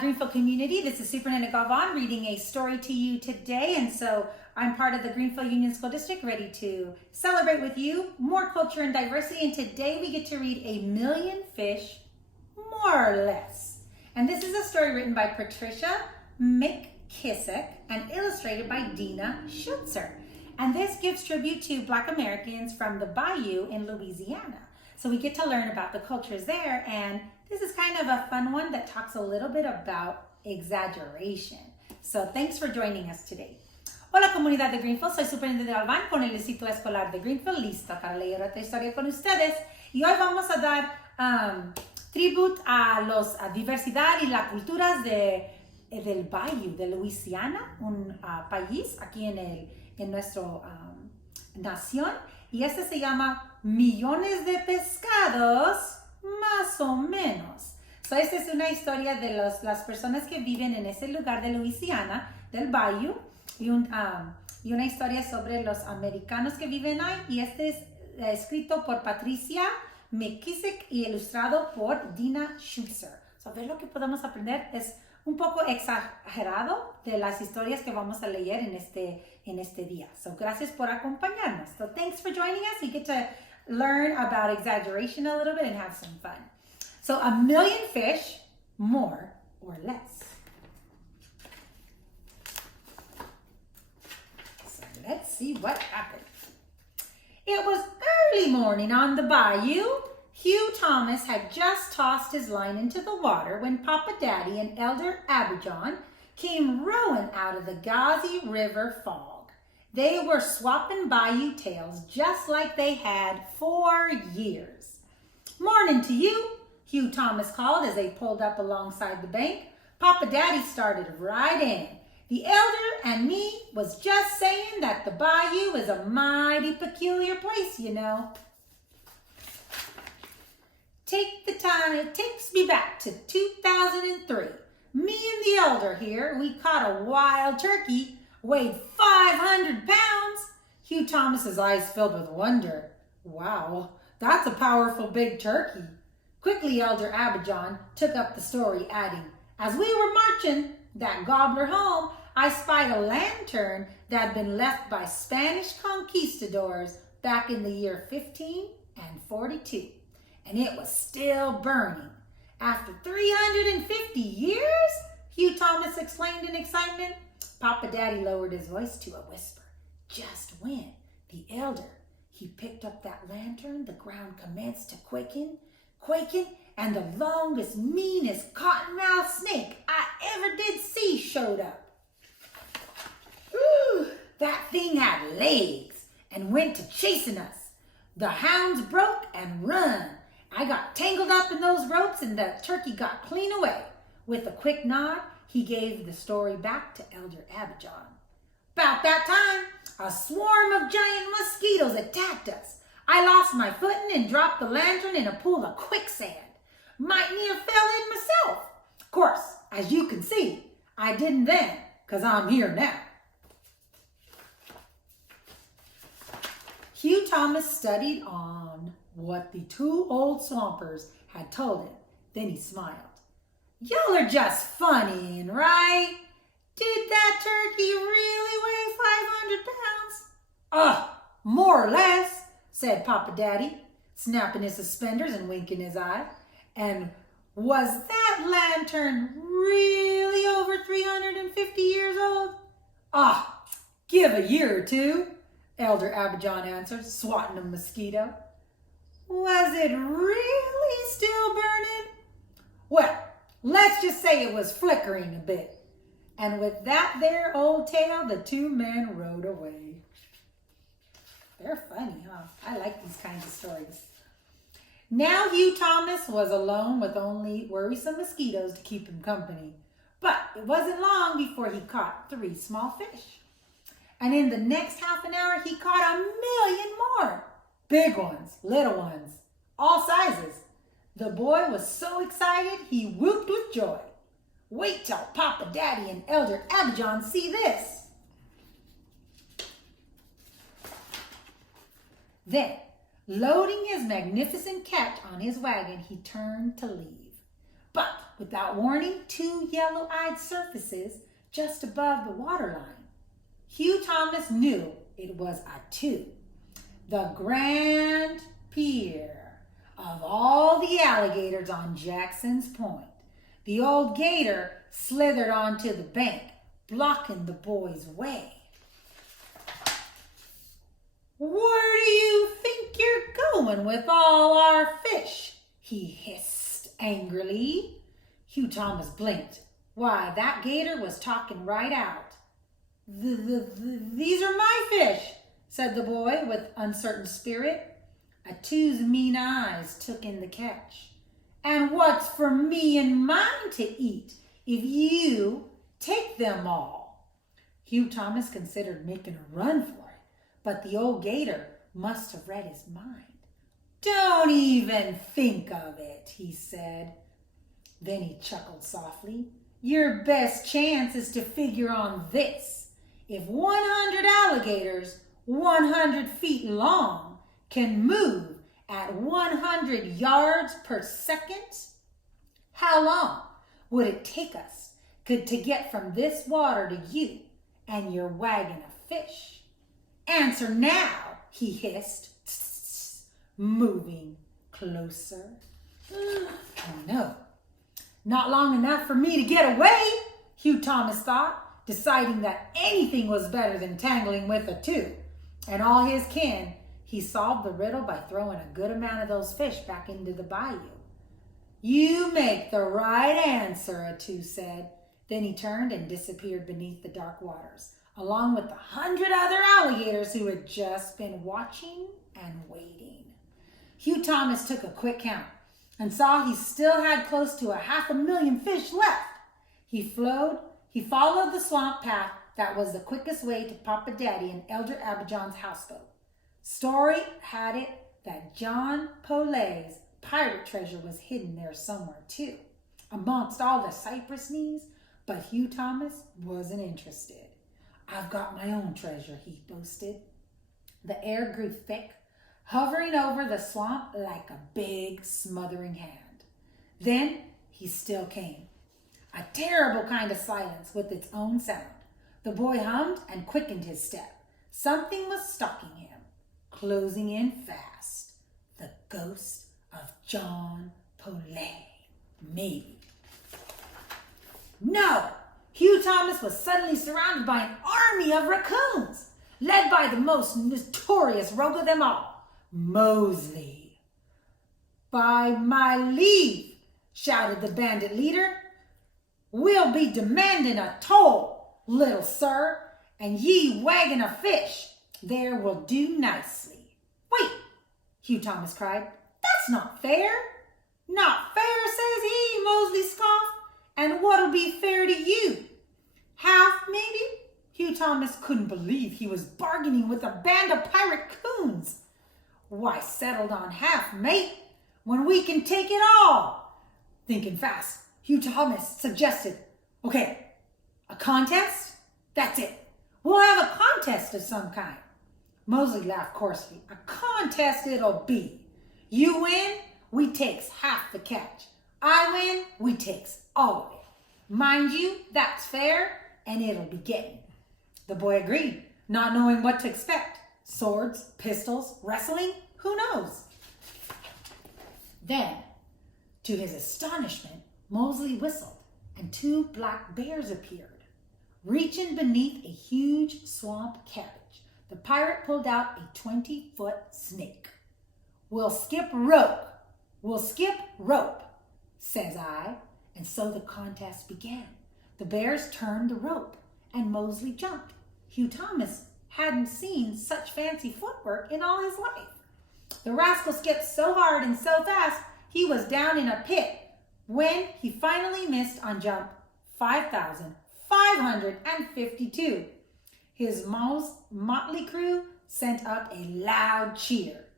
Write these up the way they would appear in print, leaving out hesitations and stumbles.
Greenfield community. This is Superintendent Galvan reading a story to you today. And so I'm part of the Greenfield Union School District, ready to celebrate with you more culture and diversity. And today we get to read A Million Fish, More or Less. And this is a story written by Patricia McKissick and illustrated by Dina Schutzer. And this gives tribute to Black Americans from the Bayou in Louisiana. So we get to learn about the cultures there, and this is kind of a fun one that talks a little bit about exaggeration. So thanks for joining us today. Hola comunidad de Greenfield, soy Superintendente Galvan con el Distrito Escolar de Greenfield, lista para leer otra historia con ustedes. Y hoy vamos a dar tributo a la diversidad y las culturas del Bayou de Louisiana, un país aquí en nuestra nación. Y este se llama Millones de Pescados, más o menos. So, esta es una historia de las personas que viven en ese lugar de Louisiana, del Bayou, y una historia sobre los americanos que viven ahí. Y este es escrito por Patricia McKissick y ilustrado por Dina Schutzer. So, a ver, lo que podemos aprender es un poco exagerado de las historias que vamos a leer en este día. So, gracias por acompañarnos. So, thanks for joining us. We get to learn about exaggeration a little bit and have some fun. So, a million fish, more or less. So, let's see what happened. It was early morning on the bayou. Hugh Thomas had just tossed his line into the water when Papa Daddy and Elder Abijah came rowing out of the gauzy river fog. They were swapping bayou tales just like they had for years. "Morning to you," Hugh Thomas called as they pulled up alongside the bank. Papa Daddy started right in. "The elder and me was just saying that the bayou is a mighty peculiar place, you know. Take the time, it takes me back to 2003. Me and the elder here, we caught a wild turkey, weighed 500 pounds. Hugh Thomas's eyes filled with wonder. "Wow, that's a powerful big turkey." Quickly, Elder Abijah took up the story, adding, "As we were marching that gobbler home, I spied a lantern that had been left by Spanish conquistadors back in the year 1542. And it was still burning. After 350 years?" Hugh Thomas exclaimed in excitement. Papa Daddy lowered his voice to a whisper. Just when the elder, he picked up that lantern, the ground commenced to quaking, and the longest, meanest cottonmouth snake I ever did see showed up. Ooh, that thing had legs and went to chasing us. The hounds broke and run. I got tangled up in those ropes and the turkey got clean away." With a quick nod, he gave the story back to Elder Abijah. "About that time, a swarm of giant mosquitoes attacked us. I lost my footing and dropped the lantern in a pool of quicksand. Might near fell in myself. Of course, as you can see, I didn't then, 'cause I'm here now." Hugh Thomas studied on what the two old swampers had told him. Then he smiled. "Y'all are just funning, right? Did that turkey really weigh 500 pounds? More or less," said Papa Daddy, snapping his suspenders and winking his eye. "And was that lantern really over 350 years old?" Give a year or two," Elder Abijah answered, swatting a mosquito. "Was it really still burning?" "Well, let's just say it was flickering a bit." And with that there old tale, the two men rode away. They're funny, huh? I like these kinds of stories. Now Hugh Thomas was alone with only worrisome mosquitoes to keep him company. But it wasn't long before he caught 3 small fish. And in the next half an hour, he caught 1,000,000 more. Big ones, little ones, all sizes. The boy was so excited, he whooped with joy. Wait till Papa Daddy and Elder Abijah see this. Then, loading his magnificent catch on his wagon, he turned to leave. But without warning, two yellow-eyed surfaces just above the waterline. Hugh Thomas knew it was a two. The grand pier of all the alligators on Jackson's Point. The old gator slithered onto the bank, blocking the boy's way. "Where do you think you're going with all our fish?" he hissed angrily. Hugh Thomas blinked. Why, that gator was talking right out. These are my fish," said the boy with uncertain spirit. A two's mean eyes took in the catch. "And what's for me and mine to eat if you take them all?" Hugh Thomas considered making a run for it, but the old gator must have read his mind. "Don't even think of it," he said. Then he chuckled softly. "Your best chance is to figure on this. If 100 alligators, 100 feet long, can move at 100 yards per second, how long would it take us to get from this water to you and your wagon of fish? Answer now," he hissed, moving closer. "Oh no, not long enough for me to get away," Hugh Thomas thought, deciding that anything was better than tangling with a two. And all his kin, he solved the riddle by throwing a good amount of those fish back into the bayou. "You make the right answer," a two said. Then he turned and disappeared beneath the dark waters, along with the 100 other alligators who had just been watching and waiting. Hugh Thomas took a quick count and saw he still had close to 500,000 fish left. He followed the swamp path that was the quickest way to Papa Daddy and Elder Abijam's houseboat. Story had it that John Polet's pirate treasure was hidden there somewhere too, amongst all the cypress knees, but Hugh Thomas wasn't interested. "I've got my own treasure," he boasted. The air grew thick, hovering over the swamp like a big smothering hand. Then he still came. A terrible kind of silence with its own sound. The boy hummed and quickened his step. Something was stalking him, closing in fast. The ghost of John Polet. Maybe. No! Hugh Thomas was suddenly surrounded by an army of raccoons, led by the most notorious rogue of them all, Mosley. "By my leave," shouted the bandit leader, "we'll be demanding a toll, little sir, and ye wagon of fish there will do nicely." "Wait," Hugh Thomas cried. "That's not fair." "Not fair, says he," Mosley scoffed. "And what'll be fair to you? Half, maybe?" Hugh Thomas couldn't believe he was bargaining with a band of pirate coons. "Why, settled on half, mate, when we can take it all." Thinking fast, Hugh Thomas suggested, "Okay, a contest? That's it. We'll have a contest of some kind." Mosley laughed coarsely. "A contest it'll be. You win, we takes half the catch. I win, we takes all of it. Mind you, that's fair, and it'll be getting." The boy agreed, not knowing what to expect. Swords, pistols, wrestling, who knows? Then, to his astonishment, Mosley whistled, and two black bears appeared. Reaching beneath a huge swamp cabbage, the pirate pulled out a 20-foot snake. We'll skip rope, says I. And so the contest began. The bears turned the rope, and Mosley jumped. Hugh Thomas hadn't seen such fancy footwork in all his life. The rascal skipped so hard and so fast, he was down in a pit when he finally missed on jump 5,552. His motley crew sent up a loud cheer.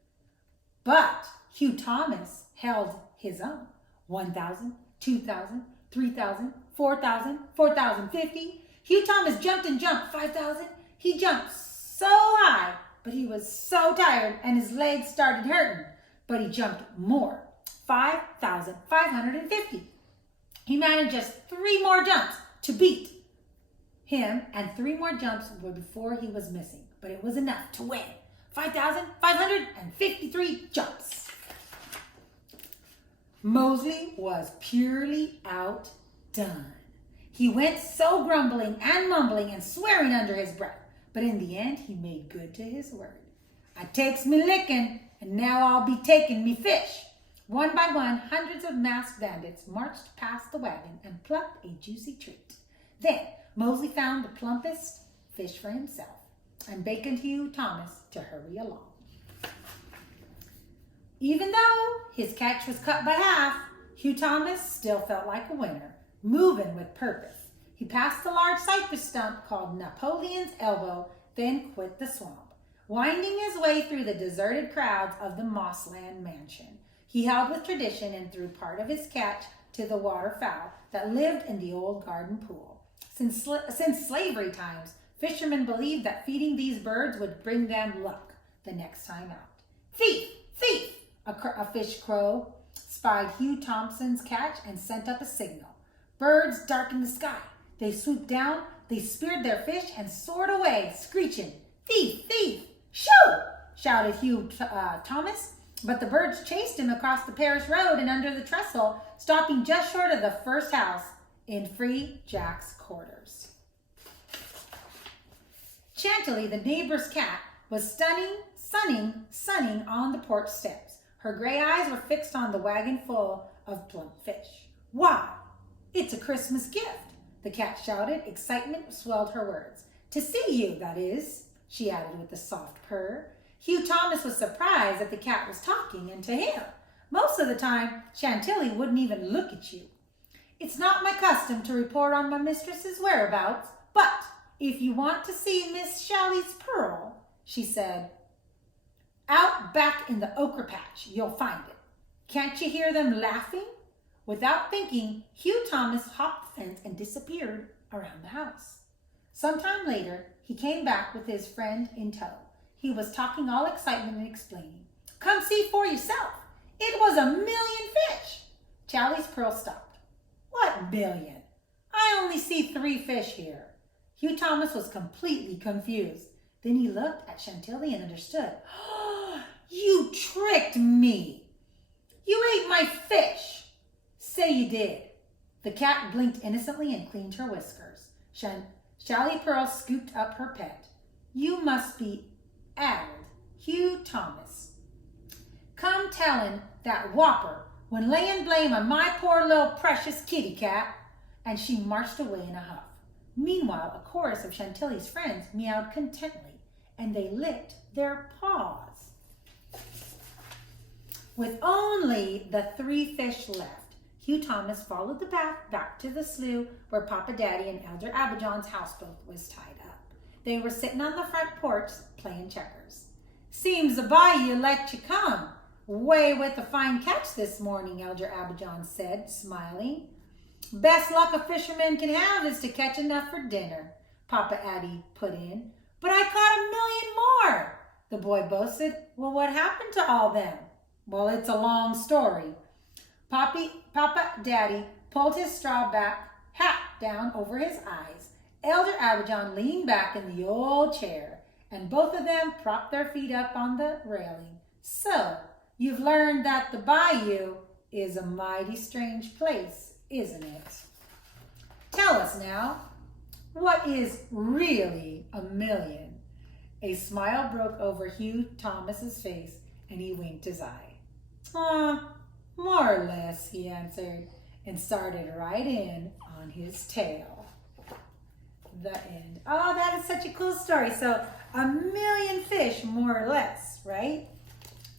But Hugh Thomas held his own. 1,000, 2,000, 3,000, 4,000, 4,050. Hugh Thomas jumped and jumped. 5,000. He jumped so high, but he was so tired and his legs started hurting. But he jumped more. 5,550. He managed just 3 more jumps to beat him, and 3 more jumps were before he was missing. But it was enough to win 5,553 jumps. Mosely was purely outdone. He went so grumbling and mumbling and swearing under his breath. But in the end, he made good to his word. I takes me licking, and now I'll be taking me fish. One by one, hundreds of masked bandits marched past the wagon and plucked a juicy treat. Then Mosely found the plumpest fish for himself and beckoned Hugh Thomas to hurry along. Even though his catch was cut by half, Hugh Thomas still felt like a winner, moving with purpose. He passed a large cypress stump called Napoleon's Elbow, then quit the swamp, winding his way through the deserted crowds of the Mossland mansion. He held with tradition and threw part of his catch to the waterfowl that lived in the old garden pool. Since slavery times, fishermen believed that feeding these birds would bring them luck the next time out. Thief! Thief! A fish crow spied Hugh Thompson's catch and sent up a signal. Birds darkened the sky. They swooped down, they speared their fish, and soared away, screeching, "Thief! Thief! Shoo!" shouted Hugh Thomas. But the birds chased him across the parish road and under the trestle, stopping just short of the first house in Free Jack's quarters. Chantilly, the neighbor's cat, was sunning on the porch steps. Her gray eyes were fixed on the wagon full of plump fish. "Why, it's a Christmas gift," the cat shouted. Excitement swelled her words. "To see you, that is," she added with a soft purr. Hugh Thomas was surprised that the cat was talking, and to him, most of the time, Chantilly wouldn't even look at you. "It's not my custom to report on my mistress's whereabouts, but if you want to see Miss Shally's pearl," she said, "out back in the ochre patch, you'll find it. Can't you hear them laughing?" Without thinking, Hugh Thomas hopped the fence and disappeared around the house. Sometime later, he came back with his friend in tow. He was talking all excitement and explaining. "Come see for yourself. It was 1,000,000 fish." Charlie's pearl stopped. "What million? I only see 3 fish here." Hugh Thomas was completely confused. Then he looked at Chantilly and understood. "Oh, you tricked me. You ate my fish. Say you did." The cat blinked innocently and cleaned her whiskers. Shallie Pearl scooped up her pet. "You must be addled, Hugh Thomas. Come tellin' that whopper when laying blame on my poor little precious kitty cat." And she marched away in a huff. Meanwhile, a chorus of Chantilly's friends meowed contentedly, and they licked their paws. With only the 3 fish left, Hugh Thomas followed the path back to the slough where Papa Daddy and Elder Abijah's houseboat was tied up. They were sitting on the front porch playing checkers. "Seems the bayou let you come. Way with a fine catch this morning," Elder Abijah said, smiling. "Best luck a fisherman can have is to catch enough for dinner," Papa Addy put in. "But I caught 1,000,000 more," the boy boasted. "Well, what happened to all them?" "Well, it's a long story." Papa Daddy pulled his straw hat down over his eyes. Elder Abijah leaned back in the old chair, and both of them propped their feet up on the railing. "So, you've learned that the bayou is a mighty strange place, isn't it? Tell us now, what is really 1,000,000? A smile broke over Hugh Thomas's face, and he winked his eye. More or less," he answered, and started right in on his tale. The end. Oh, that is such a cool story. So 1,000,000 fish, more or less, right?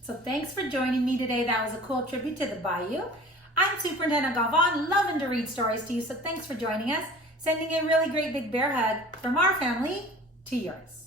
So thanks for joining me today. That was a cool tribute to the bayou. I'm Superintendent Galvan, loving to read stories to you. So thanks for joining us. Sending a really great big bear hug from our family to yours.